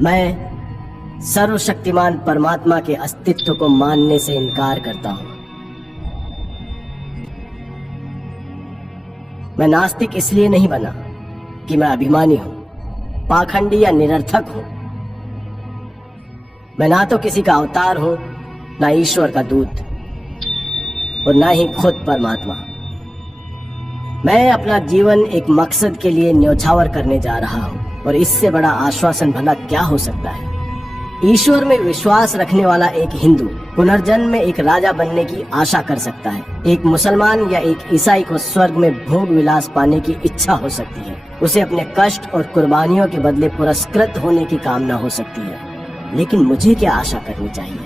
मैं सर्वशक्तिमान परमात्मा के अस्तित्व को मानने से इनकार करता हूं। मैं नास्तिक इसलिए नहीं बना कि मैं अभिमानी हूं, पाखंडी या निरर्थक हूं। मैं ना तो किसी का अवतार हूं, ना ईश्वर का दूत, और ना ही खुद परमात्मा। मैं अपना जीवन एक मकसद के लिए न्योछावर करने जा रहा हूं, और इससे बड़ा आश्वासन भला क्या हो सकता है। ईश्वर में विश्वास रखने वाला एक हिंदू पुनर्जन्म में एक राजा बनने की आशा कर सकता है। एक मुसलमान या एक ईसाई को स्वर्ग में भोग विलास पाने की इच्छा हो सकती है। उसे अपने कष्ट और कुर्बानियों के बदले पुरस्कृत होने की कामना हो सकती है। लेकिन मुझे क्या आशा करनी चाहिए?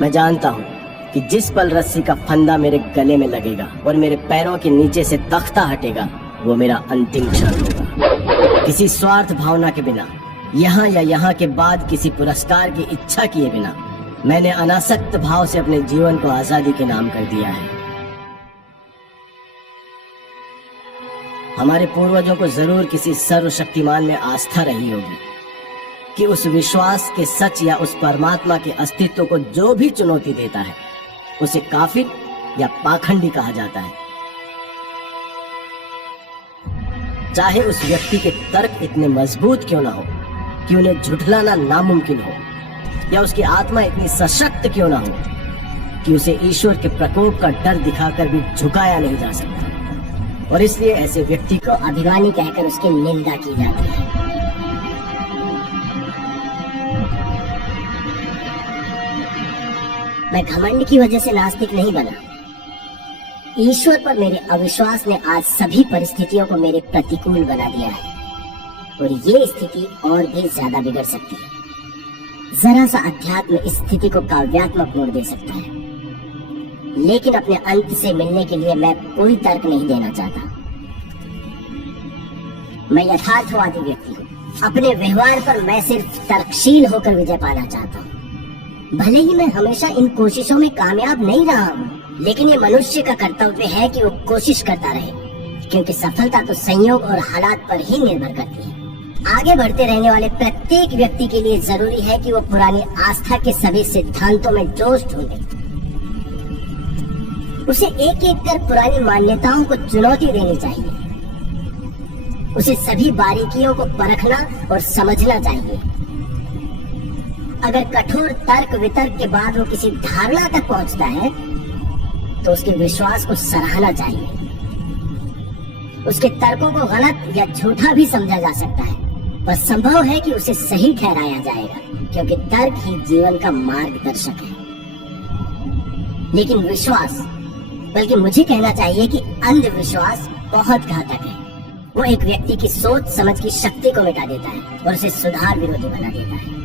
मैं जानता हूँ कि जिस पल रस्सी का फंदा मेरे गले में लगेगा और मेरे पैरों के नीचे से तख्ता हटेगा, वो मेरा अंतिम क्षण होगा। किसी स्वार्थ भावना के बिना, यहाँ या यहाँ के बाद किसी पुरस्कार की इच्छा किए बिना, मैंने अनासक्त भाव से अपने जीवन को आजादी के नाम कर दिया है। हमारे पूर्वजों को जरूर किसी सर्वशक्तिमान में आस्था रही होगी कि उस विश्वास के सच या उस परमात्मा के अस्तित्व को जो भी चुनौती देता है, उसे काफिर या पाखंडी कहा जाता है। चाहे उस व्यक्ति के तर्क इतने मजबूत क्यों ना हो कि उन्हें झुठलाना नामुमकिन हो, या उसकी आत्मा इतनी सशक्त क्यों ना हो कि उसे ईश्वर के प्रकोप का डर दिखाकर भी झुकाया नहीं जा सकता। और इसलिए ऐसे व्यक्ति को अभिमानी कहकर उसकी निंदा की जाती है। मैं घमंड की वजह से नास्तिक नहीं बना। ईश्वर पर मेरे अविश्वास ने आज सभी परिस्थितियों को मेरे प्रतिकूल बना दिया है, और ये स्थिति और भी ज्यादा बिगड़ सकती है। जरा सा अध्यात्म इस स्थिति को काव्यात्मक मोड़ दे सकता है। लेकिन अपने अंत से मिलने के लिए मैं कोई तर्क नहीं देना चाहता। मैं यथार्थवादी व्यक्ति हूँ। अपने व्यवहार पर मैं सिर्फ तर्कशील होकर विजय पाना चाहता हूँ। भले ही मैं हमेशा इन कोशिशों में कामयाब नहीं रहा हूँ, लेकिन ये मनुष्य का कर्तव्य है कि वो कोशिश करता रहे, क्योंकि सफलता तो संयोग और हालात पर ही निर्भर करती है। आगे बढ़ते रहने वाले प्रत्येक व्यक्ति के लिए जरूरी है कि वो पुरानी आस्था के सभी सिद्धांतों में जोश ढूंढे। उसे एक एक कर पुरानी मान्यताओं को चुनौती देनी चाहिए। उसे सभी बारीकियों को परखना और समझना चाहिए। अगर कठोर तर्क वितर्क के बाद वो किसी धारणा तक पहुंचता है, तो उसके विश्वास को सराहना चाहिए। उसके तर्कों को गलत या झूठा भी समझा जा सकता है, पर संभव है कि उसे सही ठहराया जाएगा, क्योंकि तर्क ही जीवन का मार्गदर्शक है। लेकिन विश्वास, बल्कि मुझे कहना चाहिए कि अंधविश्वास बहुत घातक है। वो एक व्यक्ति की सोच समझ की शक्ति को मिटा देता है और उसे सुधार विरोधी बना देता है।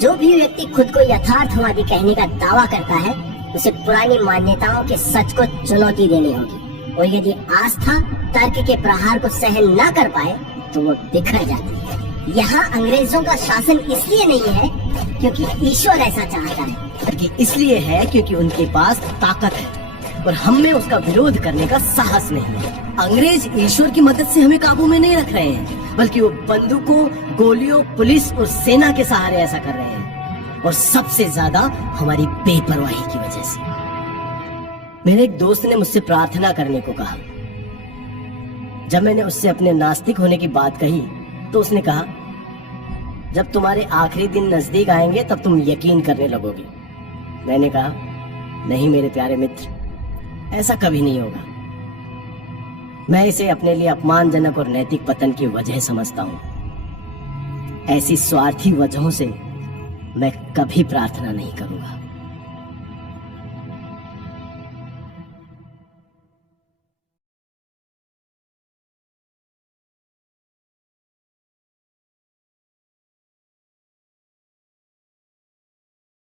जो भी व्यक्ति खुद को यथार्थवादी कहने का दावा करता है, उसे पुरानी मान्यताओं के सच को चुनौती देनी होगी, और यदि आस्था तर्क के प्रहार को सहन न कर पाए तो वो बिखर जाती है। यहाँ अंग्रेजों का शासन इसलिए नहीं है क्योंकि ईश्वर ऐसा चाहता है, बल्कि इसलिए है क्योंकि उनके पास ताकत है और हम में उसका विरोध करने का साहस नहीं है। अंग्रेज ईश्वर की मदद से हमें काबू में नहीं रख रहे हैं, बल्कि वो बंदूकों, गोलियों, पुलिस और सेना के सहारे ऐसा कर रहे हैं, और सबसे ज्यादा हमारी बेपरवाही की वजह से। मेरे एक दोस्त ने मुझसे प्रार्थना करने को कहा। जब मैंने उससे अपने नास्तिक होने की बात कही, तो उसने कहा, जब तुम्हारे आखिरी दिन नजदीक आएंगे तब तुम यकीन करने लगोगे। मैंने कहा, नहीं मेरे प्यारे मित्र, ऐसा कभी नहीं होगा। मैं इसे अपने लिए अपमानजनक और नैतिक पतन की वजह समझता हूं। ऐसी स्वार्थी वजहों से मैं कभी प्रार्थना नहीं करूंगा।